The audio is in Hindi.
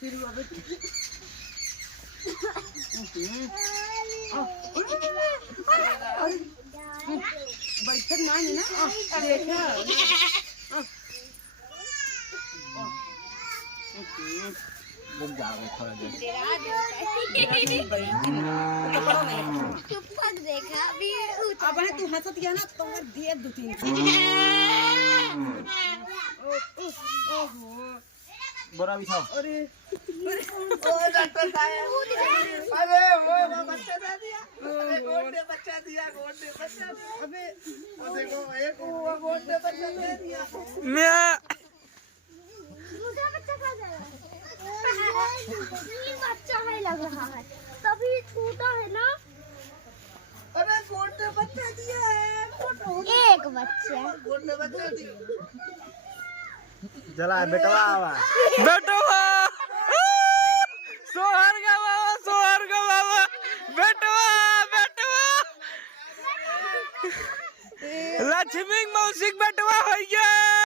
फिर अब बैठक मानी ना देखा रुक जाओ थोड़ा देर देखा अभी अब है तू हंसत गया ना तो मैं दे दो तीन ओहो बोरा बिछाओ अरे ओ डॉक्टर साहब अरे वो बच्चा दे दिया अरे गोद ने बच्चा दिया अबे देखो एक गोद ने बच्चा दे दिया मुझे बच्चा खा जाएगा ये बच्चा है लग रहा है तभी छोटा है ना अरे गोद ने बच्चा दिया है एक बच्चा गोद ने बच्चा दिया चला बेटवा आवा सोहर का बाबा बेटवा लक्ष्मी मौसिक बेटवा हो गया।